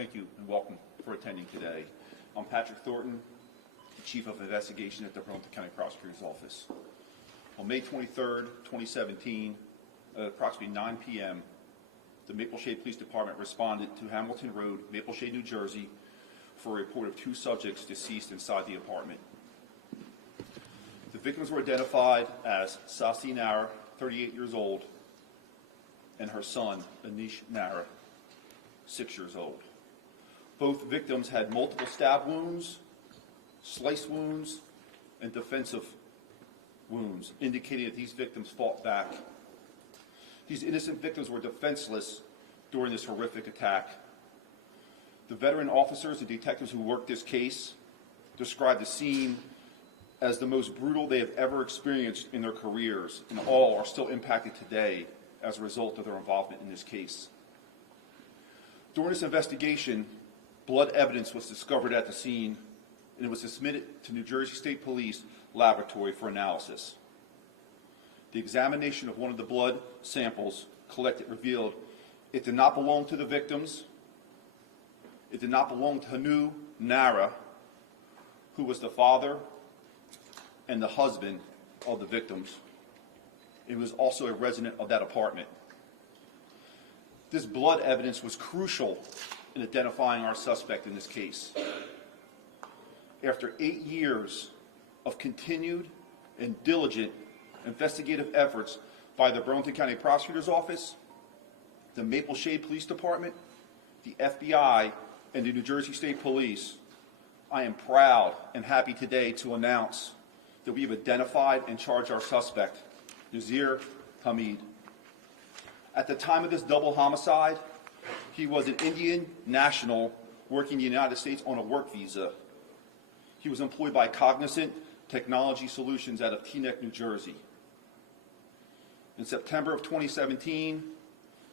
Thank you and welcome for attending today. I'm Patrick Thornton, the Chief of Investigation at the Burlington County Prosecutor's Office. On May 23rd, 2017, at approximately 9 p.m., the Maple Shade Police Department responded to Hamilton Road, Maple Shade, New Jersey, for a report of 2 subjects deceased inside the apartment. The victims were identified as Sasi Nara, 38 years old, and her son, Anish Nara, 6 years old. Both victims had multiple stab wounds, slice wounds, and defensive wounds, indicating that these victims fought back. These innocent victims were defenseless during this horrific attack. The veteran officers and detectives who worked this case described the scene as the most brutal they have ever experienced in their careers, and all are still impacted today as a result of their involvement in this case. During this investigation, blood evidence was discovered at the scene, and it was submitted to New Jersey State Police Laboratory for analysis. The examination of one of the blood samples collected revealed it did not belong to the victims. It did not belong to Hanu Nara, who was the father and the husband of the victims. It was also a resident of that apartment. This blood evidence was crucial in identifying our suspect in this case. After 8 years of continued and diligent investigative efforts by the Burlington County Prosecutor's Office, the Maple Shade Police Department, the FBI, and the New Jersey State Police, I am proud and happy today to announce that we have identified and charged our suspect, Nazir Hamid. At the time of this double homicide, he was an Indian national working in the United States on a work visa. He was employed by Cognizant Technology Solutions out of Teaneck, New Jersey. In September of 2017,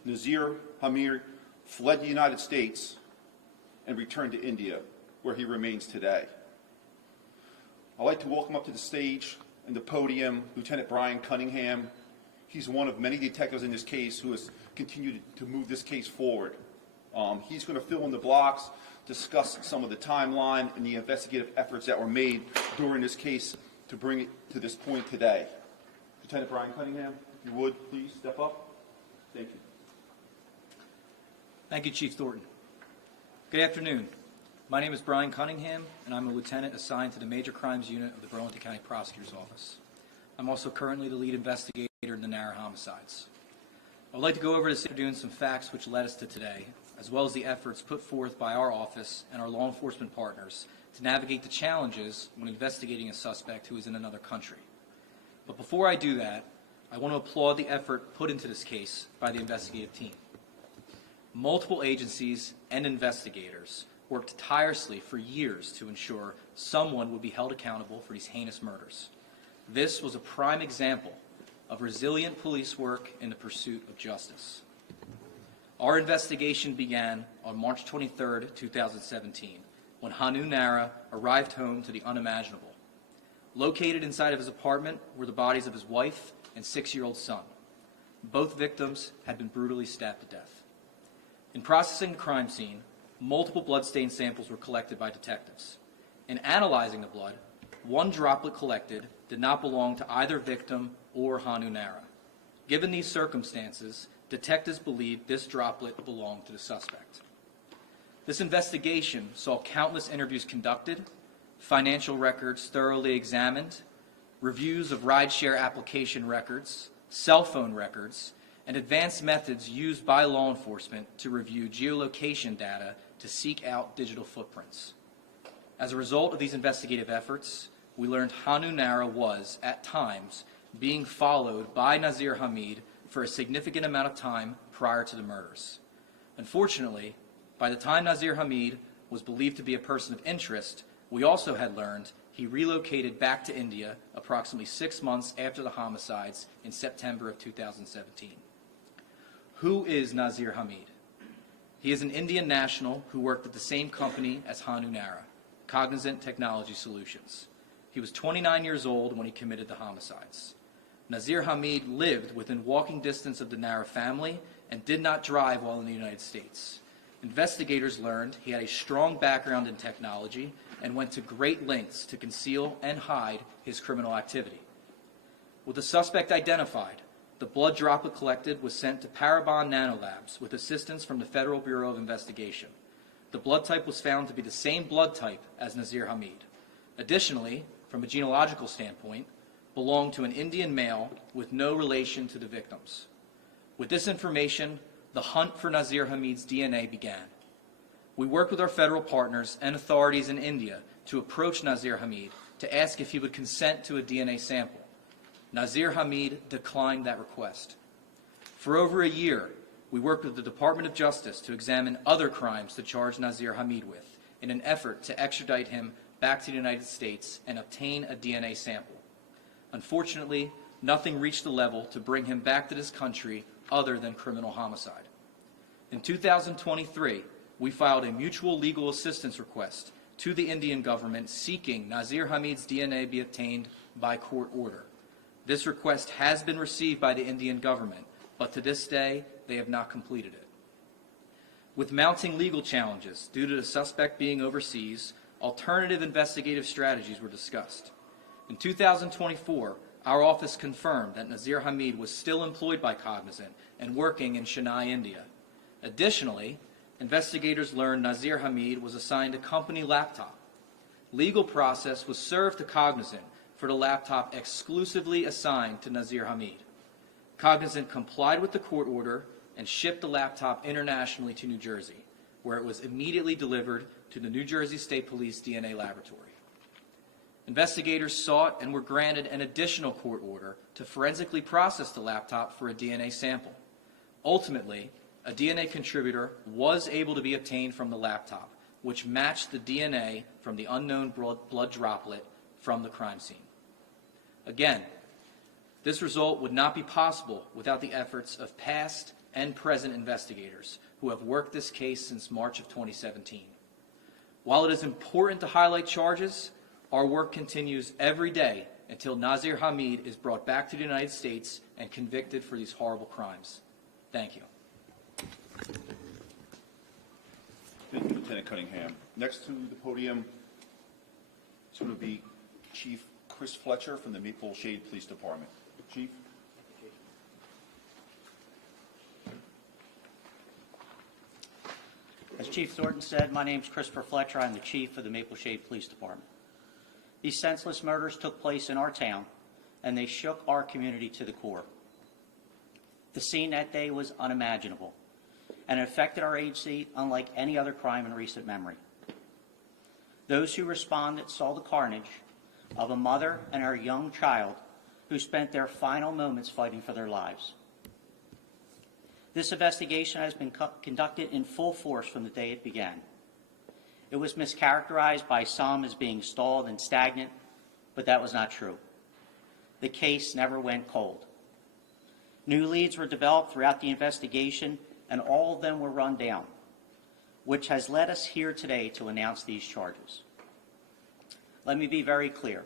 Nazir Hamid fled the United States and returned to India, where he remains today. I'd like to welcome up to the stage and the podium Lieutenant Brian Cunningham. He's one of many detectives in this case who has continued to move this case forward. He's going to fill in the blocks, discuss some of the timeline and the investigative efforts that were made during this case to bring it to this point today. Lieutenant Brian Cunningham, if you would, please step up. Thank you. Thank you, Chief Thornton. Good afternoon. My name is Brian Cunningham, and I'm a lieutenant assigned to the Major Crimes Unit of the Burlington County Prosecutor's Office. I'm also currently the lead investigator in the Nara homicides. I would like to go over this afternoon some facts which led us to today, as well as the efforts put forth by our office and our law enforcement partners to navigate the challenges when investigating a suspect who is in another country. But before I do that, I want to applaud the effort put into this case by the investigative team. Multiple agencies and investigators worked tirelessly for years to ensure someone would be held accountable for these heinous murders. This was a prime example of resilient police work in the pursuit of justice. Our investigation began on March 23, 2017, when Hanu Nara arrived home to the unimaginable. Located inside of his apartment were the bodies of his wife and 6-year-old son. Both victims had been brutally stabbed to death. In processing the crime scene, multiple bloodstain samples were collected by detectives. In analyzing the blood, one droplet collected did not belong to either victim or Hanu Nara. Given these circumstances, detectives believed this droplet belonged to the suspect. This investigation saw countless interviews conducted, financial records thoroughly examined, reviews of rideshare application records, cell phone records, and advanced methods used by law enforcement to review geolocation data to seek out digital footprints. As a result of these investigative efforts, we learned Hanu Nara was, at times, being followed by Nazir Hamid for a significant amount of time prior to the murders. Unfortunately, by the time Nazir Hamid was believed to be a person of interest, we also had learned he relocated back to India approximately 6 months after the homicides in September of 2017. Who is Nazir Hamid? He is an Indian national who worked at the same company as Hanu Nara, Cognizant Technology Solutions. He was 29 years old when he committed the homicides. Nazir Hamid lived within walking distance of the Nara family and did not drive while in the United States. investigators learned he had a strong background in technology and went to great lengths to conceal and hide his criminal activity. With the suspect identified, the blood droplet collected was sent to Parabon Nanolabs with assistance from the Federal Bureau of Investigation. The blood type was found to be the same blood type as Nazir Hamid. Additionally, from a genealogical standpoint, belonged to an Indian male with no relation to the victims. With this information, the hunt for Nazir Hamid's DNA began. We worked with our federal partners and authorities in India to approach Nazir Hamid to ask if he would consent to a DNA sample. Nazir Hamid declined that request. For over a year, we worked with the Department of Justice to examine other crimes to charge Nazir Hamid with in an effort to extradite him back to the United States and obtain a DNA sample. Unfortunately, nothing reached the level to bring him back to this country other than criminal homicide. In 2023, we filed a mutual legal assistance request to the Indian government seeking Nazir Hamid's DNA be obtained by court order. This request has been received by the Indian government, but to this day, they have not completed it. With mounting legal challenges due to the suspect being overseas, alternative investigative strategies were discussed. In 2024, our office confirmed that Nazir Hamid was still employed by Cognizant and working in Chennai, India. Additionally, investigators learned Nazir Hamid was assigned a company laptop. Legal process was served to Cognizant for the laptop exclusively assigned to Nazir Hamid. Cognizant complied with the court order and shipped the laptop internationally to New Jersey, where it was immediately delivered to the New Jersey State Police DNA laboratory. Investigators sought and were granted an additional court order to forensically process the laptop for a DNA sample. Ultimately, a DNA contributor was able to be obtained from the laptop, which matched the DNA from the unknown blood droplet from the crime scene. Again, this result would not be possible without the efforts of past and present investigators who have worked this case since March of 2017. While it is important to highlight charges, our work continues every day until Nazir Hamid is brought back to the United States and convicted for these horrible crimes. Thank you. Thank you, Lieutenant Cunningham. Next to the podium is going to be Chief Chris Fletcher from the Maple Shade Police Department. Chief. As Chief Thornton said, my name is Christopher Fletcher. I'm the Chief of the Maple Shade Police Department. These senseless murders took place in our town, and they shook our community to the core. The scene that day was unimaginable, and it affected our agency unlike any other crime in recent memory. Those who responded saw the carnage of a mother and her young child who spent their final moments fighting for their lives. This investigation has been conducted in full force from the day it began. It was mischaracterized by some as being stalled and stagnant, but that was not true. The case never went cold. New leads were developed throughout the investigation, and all of them were run down, which has led us here today to announce these charges. Let me be very clear.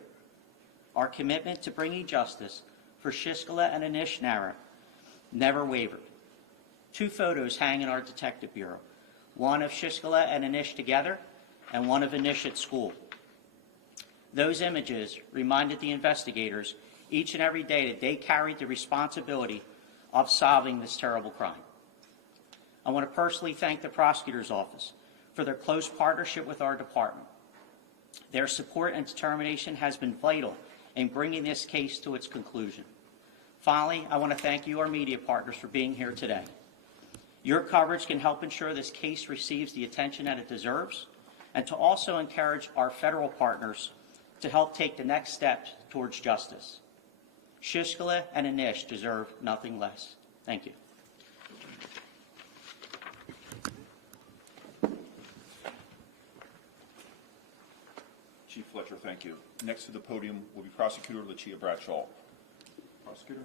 Our commitment to bringing justice for Shishkala and Anish Nara never wavered. Two photos hang in our detective bureau, one of Shishkala and Anish together and one of Anish at school. Those images reminded the investigators each and every day that they carried the responsibility of solving this terrible crime. I want to personally thank the prosecutor's office for their close partnership with our department. Their support and determination has been vital in bringing this case to its conclusion. Finally, I want to thank you, our media partners, for being here today. Your coverage can help ensure this case receives the attention that it deserves, and to also encourage our federal partners to help take the next steps towards justice. Shishkala and Anish deserve nothing less. Thank you. Chief Fletcher, thank you. Next to the podium will be Prosecutor Lucia Bradshaw. Prosecutor.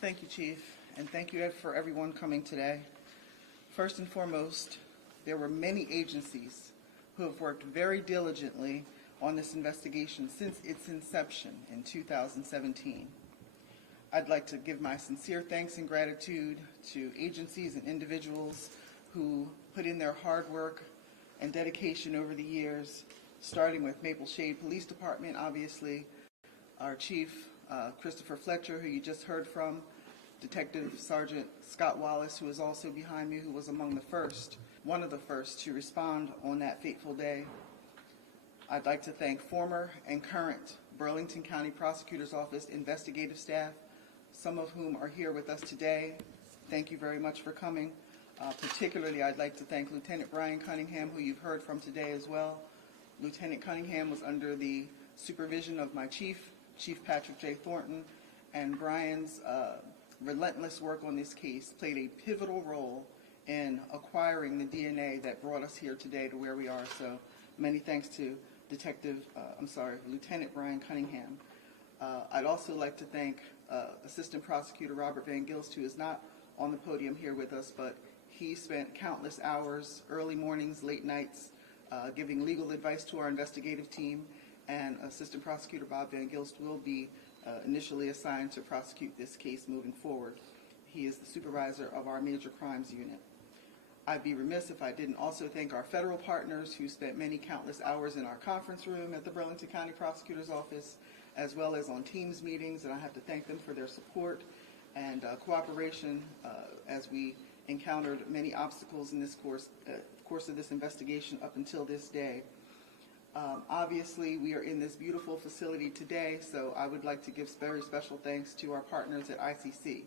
Thank you, Chief, and thank you for everyone coming today. First and foremost, there were many agencies who have worked very diligently on this investigation since its inception in 2017. I'd like to give my sincere thanks and gratitude to agencies and individuals who put in their hard work and dedication over the years, starting with Maple Shade Police Department, obviously, our chief, Christopher Fletcher, who you just heard from, Detective Sergeant Scott Wallace, who is also behind me, who was among the first, one of the first to respond on that fateful day. I'd like to thank former and current Burlington County Prosecutor's Office investigative staff, some of whom are here with us today. Thank you very much for coming. Particularly, I'd like to thank Lieutenant Brian Cunningham, who you've heard from today as well. Lieutenant Cunningham was under the supervision of my chief, Chief Patrick J. Thornton, and Brian's relentless work on this case played a pivotal role in acquiring the DNA that brought us here today to where we are. So many thanks to Lieutenant Brian Cunningham. I'd also like to thank Assistant Prosecutor Robert Van Gilst, who is not on the podium here with us, but he spent countless hours, early mornings, late nights, giving legal advice to our investigative team, and Assistant Prosecutor Bob Van Gilst will be initially assigned to prosecute this case moving forward. He is the supervisor of our major crimes unit. I'd be remiss if I didn't also thank our federal partners who spent many countless hours in our conference room at the Burlington County Prosecutor's Office, as well as on Teams meetings, and I have to thank them for their support and cooperation as we encountered many obstacles in this course of this investigation up until this day. Obviously, we are in this beautiful facility today, so I would like to give very special thanks to our partners at ICC,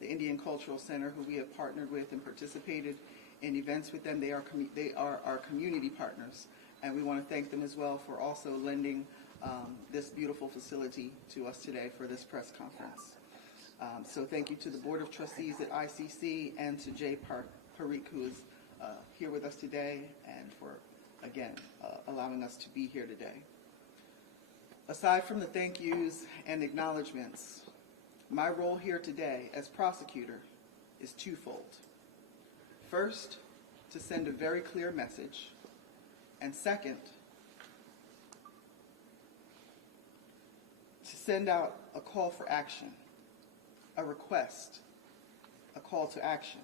the Indian Cultural Center, who we have partnered with and participated in events with them. They are our community partners, and we want to thank them as well for also lending this beautiful facility to us today for this press conference. So thank you to the Board of Trustees at ICC and to Jay Parikh, who is here with us today, and for, again, allowing us to be here today. Aside from the thank yous and acknowledgments, my role here today as prosecutor is twofold. First, to send a very clear message, and second, to send out a call for action, a request, a call to action.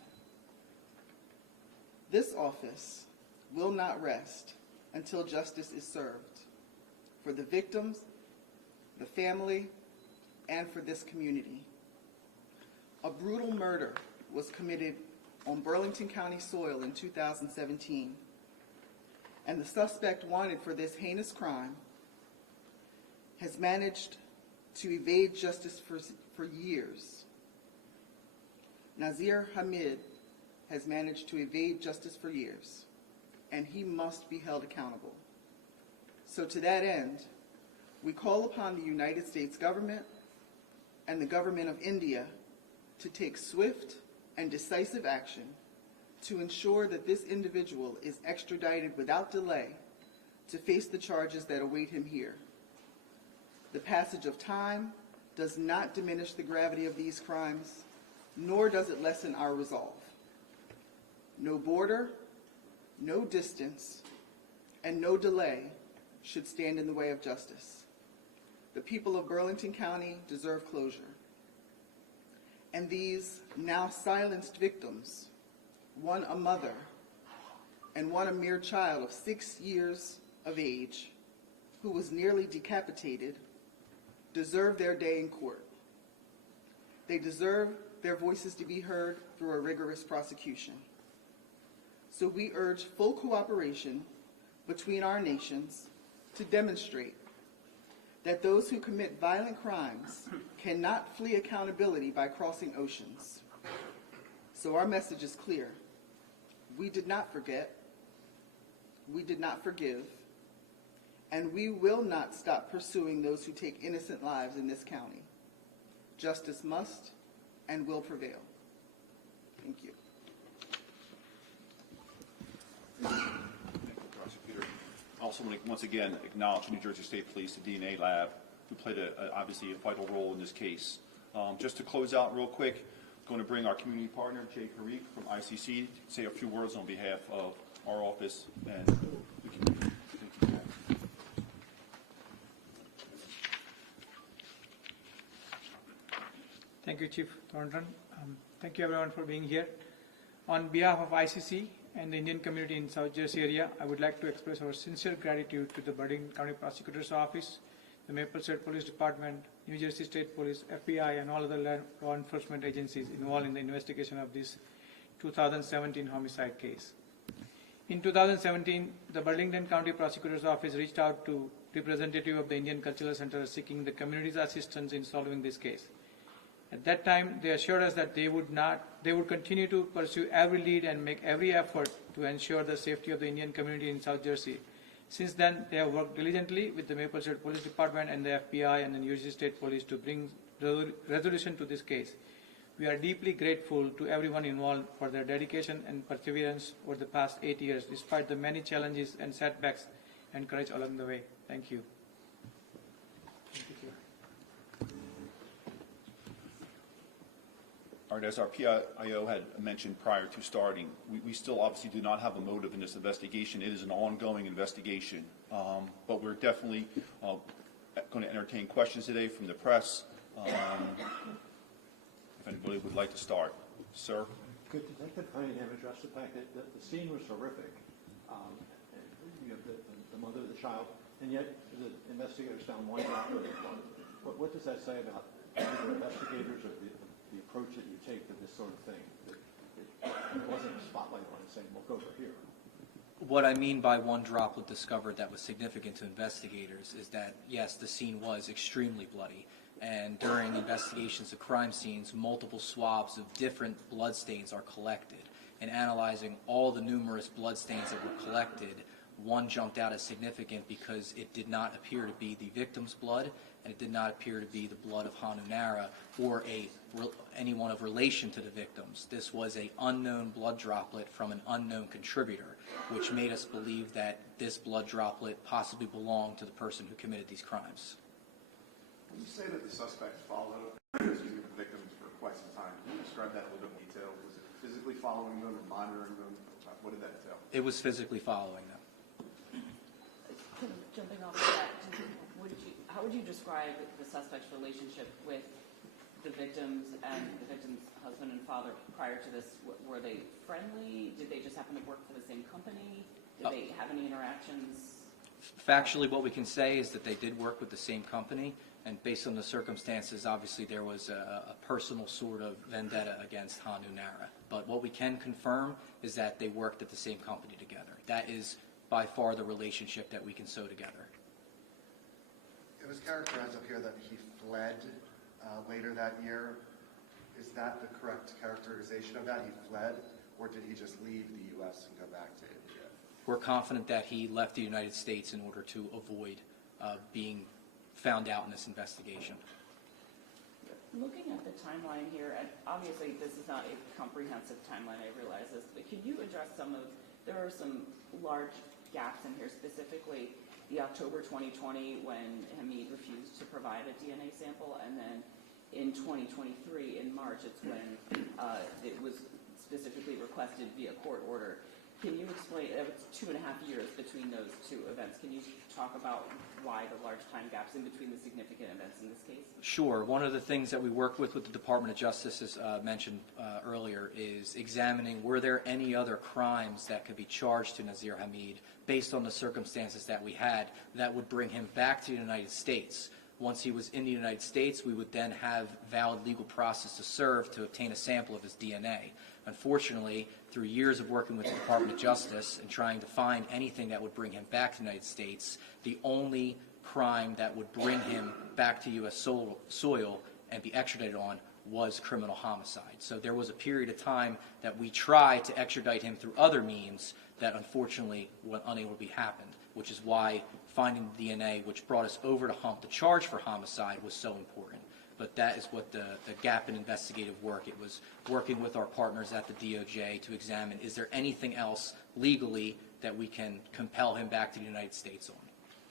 This office will not rest until justice is served for the victims, the family, and for this community. A brutal murder was committed on Burlington County soil in 2017, and the suspect wanted for this heinous crime has managed to evade justice for years. Nazir Hamid has managed to evade justice for years, and he must be held accountable. So to that end, we call upon the United States government and the government of India to take swift and decisive action to ensure that this individual is extradited without delay to face the charges that await him here. The passage of time does not diminish the gravity of these crimes, nor does it lessen our resolve. No border, no distance, and no delay should stand in the way of justice. The people of Burlington County deserve closure. And these now silenced victims, one a mother and one a mere child of 6 years of age who was nearly decapitated, deserve their day in court. They deserve their voices to be heard through a rigorous prosecution. So we urge full cooperation between our nations to demonstrate that those who commit violent crimes cannot flee accountability by crossing oceans. So our message is clear. We did not forget, we did not forgive, and we will not stop pursuing those who take innocent lives in this county. Justice must and will prevail. Thank you. Thank you, Prosecutor. I also want to once again acknowledge New Jersey State Police, the DNA lab, who played obviously a vital role in this case. Just to close out real quick, I'm going to bring our community partner, Jay Parikh from ICC, to say a few words on behalf of our office and the community. Thank you, Jay. you, Chief Thornton. Thank you, everyone, for being here. On behalf of ICC and the Indian community in South Jersey area, I would like to express our sincere gratitude to the Bergen County Prosecutor's Office, the Maple State Police Department, New Jersey State Police, FBI, and all other law enforcement agencies involved in the investigation of this 2017 homicide case. In 2017, the Burlington County Prosecutor's Office reached out to representative of the Indian Cultural Center seeking the community's assistance in solving this case. At that time, they assured us that they would continue to pursue every lead and make every effort to ensure the safety of the Indian community in South Jersey. Since then, they have worked diligently with the Maple State Police Department and the FBI and the New Jersey State Police to bring resolution to this case. We are deeply grateful to everyone involved for their dedication and perseverance over the past 8 years, despite the many challenges and setbacks and courage along the way. Thank you. All right, as our PIO had mentioned prior to starting, we still obviously do not have a motive in this investigation. It is an ongoing investigation, but we're definitely going to entertain questions today from the press. If anybody would like to start. Sir? Could Detective Cunningham address the fact that the scene was horrific? You have the mother of the child, and yet the investigators found one drop of blood. What does that say about either investigators or the approach that you take to this sort of thing? It wasn't a spotlight on it saying, well, go over here. What I mean by one droplet discovered that was significant to investigators is that, yes, the scene was extremely bloody. And during investigations of crime scenes, multiple swabs of different blood stains are collected. And analyzing all the numerous blood stains that were collected, one jumped out as significant because it did not appear to be the victim's blood, and it did not appear to be the blood of Hanu Nara or anyone of relation to the victims. This was an unknown blood droplet from an unknown contributor, which made us believe that this blood droplet possibly belonged to the person who committed these crimes. When you say that the suspect followed the victims for quite some time, can you describe that in a little bit of detail? Was it physically following them or monitoring them? What did that entail? It was physically following them. Jumping off of that, how would you describe the suspect's relationship with the victims and the victim's husband and father prior to this? Were they friendly? Did they just happen to work for the same company? Did they have any interactions? Factually, what we can say is that they did work with the same company, and based on the circumstances, obviously there was a personal sort of vendetta against Hanu Nara. But what we can confirm is that they worked at the same company together. That is by far the relationship that we can sew together. It was characterized up here that he fled later that year. Is that the correct characterization of that? He fled, or did he just leave the U.S. and go back to India? We're confident that he left the United States in order to avoid being found out in this investigation. Looking at the timeline here, and obviously this is not a comprehensive timeline, I realize this, but can you address there are some large gaps in here, specifically the October 2020 when Hamid refused to provide a DNA sample, and then in 2023, in March, it's when it was specifically requested via court order. Can you explain, it was 2.5 years between those two events. Can you talk about why the large time gaps in between the significant events in this case? Sure. One of the things that we work with the Department of Justice, as mentioned earlier, is examining were there any other crimes that could be charged to Nazir Hamid based on the circumstances that we had that would bring him back to the United States. Once he was in the United States, we would then have valid legal process to serve to obtain a sample of his DNA. Unfortunately, through years of working with the Department of Justice and trying to find anything that would bring him back to the United States, the only crime that would bring him back to U.S. soil and be extradited on was criminal homicide. So there was a period of time that we tried to extradite him through other means that unfortunately were unable to happen, which is why finding the DNA, which brought us over to hump the charge for homicide, was so important. But that is what the gap in investigative work. It was working with our partners at the DOJ to examine, is there anything else legally that we can compel him back to the United States on?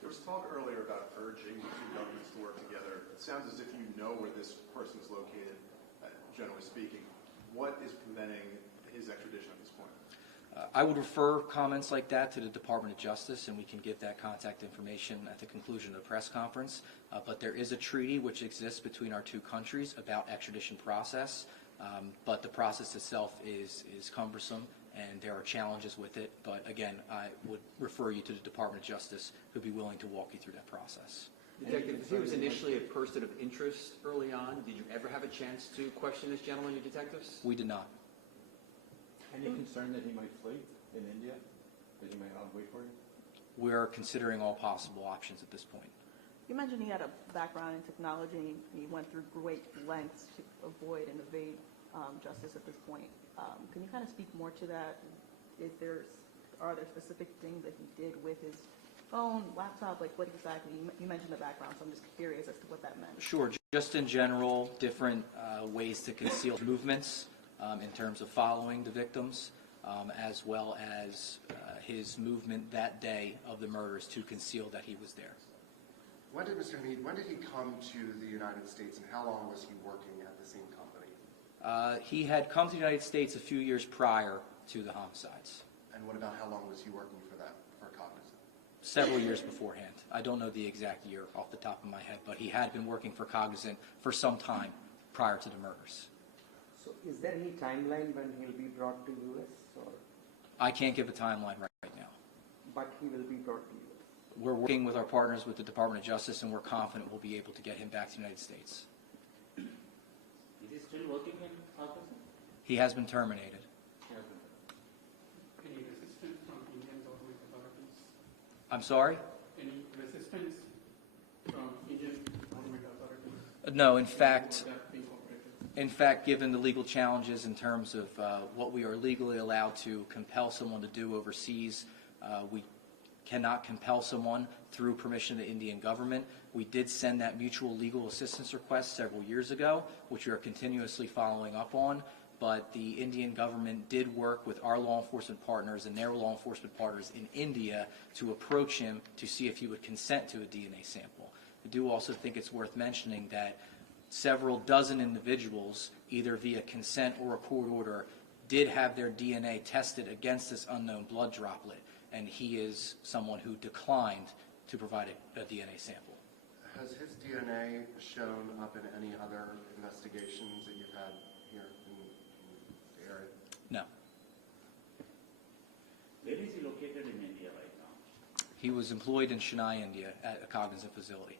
There was talk earlier about urging the two governments to work together. It sounds as if you know where this person is located, generally speaking. What is preventing his extradition at this point? I would refer comments like that to the Department of Justice, and we can give that contact information at the conclusion of the press conference. But there is a treaty which exists between our two countries about extradition process, but the process itself is cumbersome, and there are challenges with it. But again, I would refer you to the Department of Justice, who'd be willing to walk you through that process. Detective, he was initially a person of interest early on. Did you ever have a chance to question this gentleman, your detectives? We did not. Any concern that he might flee in India? That he might wait for you? We're considering all possible options at this point. You mentioned he had a background in technology, and he went through great lengths to avoid and evade justice at this point. Can you kind of speak more to that? Are there specific things that he did with his phone, laptop, like what exactly? You mentioned the background, so I'm just curious as to what that meant. Sure. Just in general, different ways to conceal movements in terms of following the victims, as well as his movement that day of the murders to conceal that he was there. When did Mr. Hamid, when did he come to the United States, and how long was he working at the same company? He had come to the United States a few years prior to the homicides. And what about how long was he working for Cognizant? Several years beforehand. I don't know the exact year off the top of my head, but he had been working for Cognizant for some time prior to the murders. So is there any timeline when he'll be brought to U.S. or? I can't give a timeline right now. But he will be brought to U.S. We're working with our partners with the Department of Justice, and we're confident we'll be able to get him back to the United States. Is he still working in Cognizant? He has been terminated. Any resistance from Indian government authorities? I'm sorry? Any resistance from Indian government authorities? No, in fact, given the legal challenges in terms of what we are legally allowed to compel someone to do overseas, we cannot compel someone through permission of the Indian government. We did send that mutual legal assistance request several years ago, which we are continuously following up on. But the Indian government did work with our law enforcement partners and their law enforcement partners in India to approach him to see if he would consent to a DNA sample. I do also think it's worth mentioning that several dozen individuals, either via consent or a court order, did have their DNA tested against this unknown blood droplet, and he is someone who declined to provide a DNA sample. Has his DNA shown up in any other investigations that you've had here in the area? No. Where is he located in India right now? He was employed in Chennai, India, at a Cognizant facility.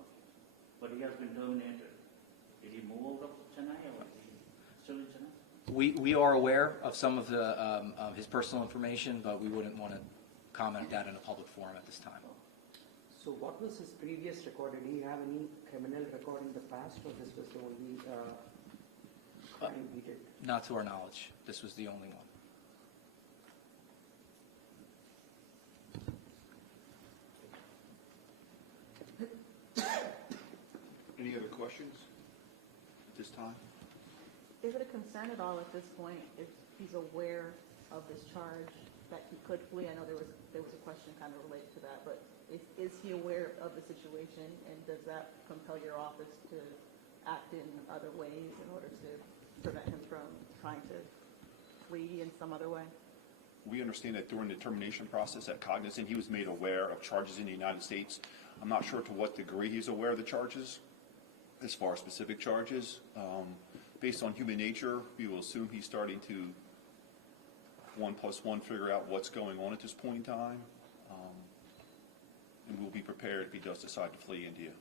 Okay. But he has been terminated. Did he move out of Chennai or is he still in Chennai? We are aware of some of his personal information, but we wouldn't want to comment that in a public forum at this time. So what was his previous record? Did he have any criminal record in the past, or this was the only crime he did? Not to our knowledge. This was the only one. Any other questions at this time? Is it a concern at all at this point if he's aware of this charge that he could flee? I know there was a question kind of related to that, but is he aware of the situation, and does that compel your office to act in other ways in order to prevent him from trying to flee in some other way? We understand that during the termination process at Cognizant, he was made aware of charges in the United States. I'm not sure to what degree he's aware of the charges, as far as specific charges. Based on human nature, we will assume he's starting to 1 + 1 figure out what's going on at this point in time. And we'll be prepared if he does decide to flee India.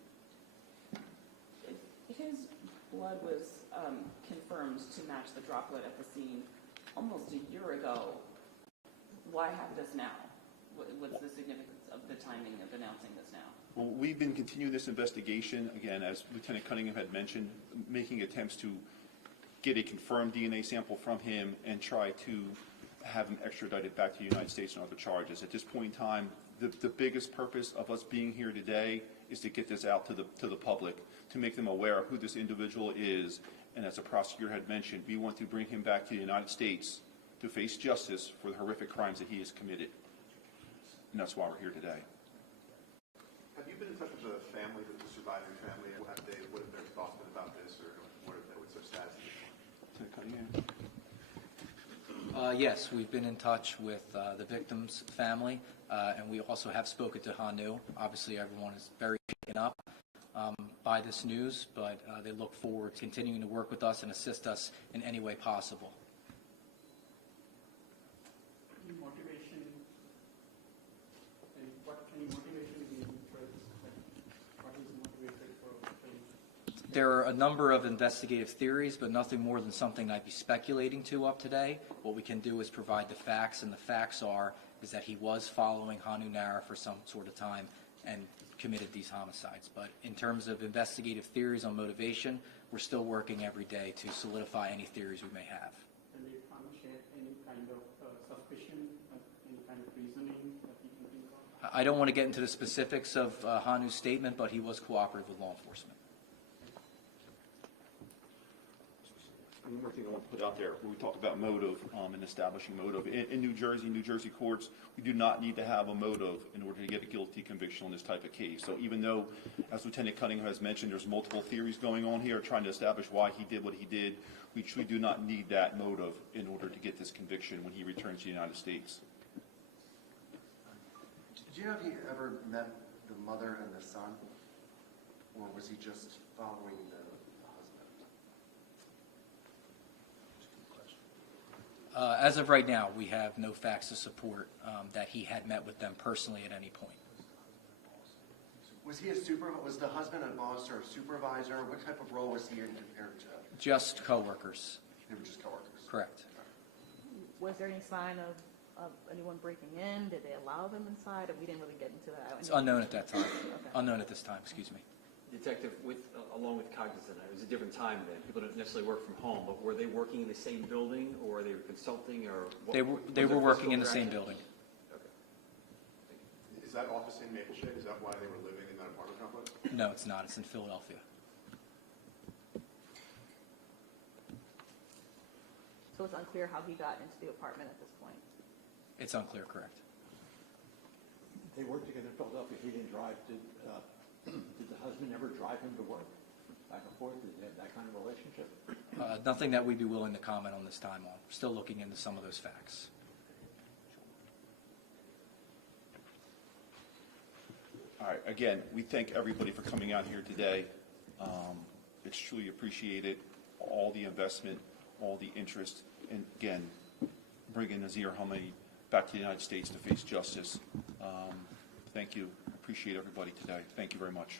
His blood was confirmed to match the droplet at the scene almost a year ago. Why have this now? What's the significance of the timing of announcing this now? Well, we've been continuing this investigation, again, as Lieutenant Cunningham had mentioned, making attempts to get a confirmed DNA sample from him and try to have him extradited back to the United States on other charges. At this point in time, the biggest purpose of us being here today is to get this out to the public, to make them aware of who this individual is. And as the prosecutor had mentioned, we want to bring him back to the United States to face justice for the horrific crimes that he has committed. And that's why we're here today. Have you been in touch with the family, the surviving family? What have their thoughts been about this, or what's their status at this point? Lieutenant Cunningham? Yes, we've been in touch with the victim's family, and we also have spoken to Hanu. Obviously, everyone is very shaken up by this news, but they look forward to continuing to work with us and assist us in any way possible. Any motivation, and any motivation is what is motivated for? There are a number of investigative theories, but nothing more than something I'd be speculating to up today. What we can do is provide the facts, and the facts is that he was following Hanu Nara for some sort of time and committed these homicides. But in terms of investigative theories on motivation, we're still working every day to solidify any theories we may have. Can they share any kind of suspicion, any kind of reasoning that you can think of? I don't want to get into the specifics of Hanu's statement, but he was cooperative with law enforcement. One more thing I want to put out there, when we talk about motive and establishing motive. In New Jersey courts, we do not need to have a motive in order to get a guilty conviction on this type of case. So even though, as Lieutenant Cunningham has mentioned, there's multiple theories going on here trying to establish why he did what he did, we truly do not need that motive in order to get this conviction when he returns to the United States. Did you know if he ever met the mother and the son? Or was he just following the husband? As of right now, we have no facts to support that he had met with them personally at any point. Was he was the husband a boss or a supervisor? What type of role was he in compared to? Just coworkers. They were just coworkers. Correct. Was there any sign of anyone breaking in? Did they allow them inside? We didn't really get into that. It's unknown at that time. Okay. Unknown at this time, excuse me. Detective, along with Cognizant, it was a different time then. People didn't necessarily work from home, but were they working in the same building, or they were consulting, or what? They were working in the same building. Okay. Is that office in Maple Shade? Is that why they were living in that apartment complex? No, it's not. It's in Philadelphia. So it's unclear how he got into the apartment at this point. It's unclear, correct. They worked together in Philadelphia. He didn't drive. Did the husband ever drive him to work back and forth? Did they have that kind of relationship? Nothing that we'd be willing to comment on this time on. We're still looking into some of those facts. All right, again, we thank everybody for coming out here today. It's truly appreciated, all the investment, all the interest, and again, bringing Nazir Hamid back to the United States to face justice. Thank you. Appreciate everybody today. Thank you very much.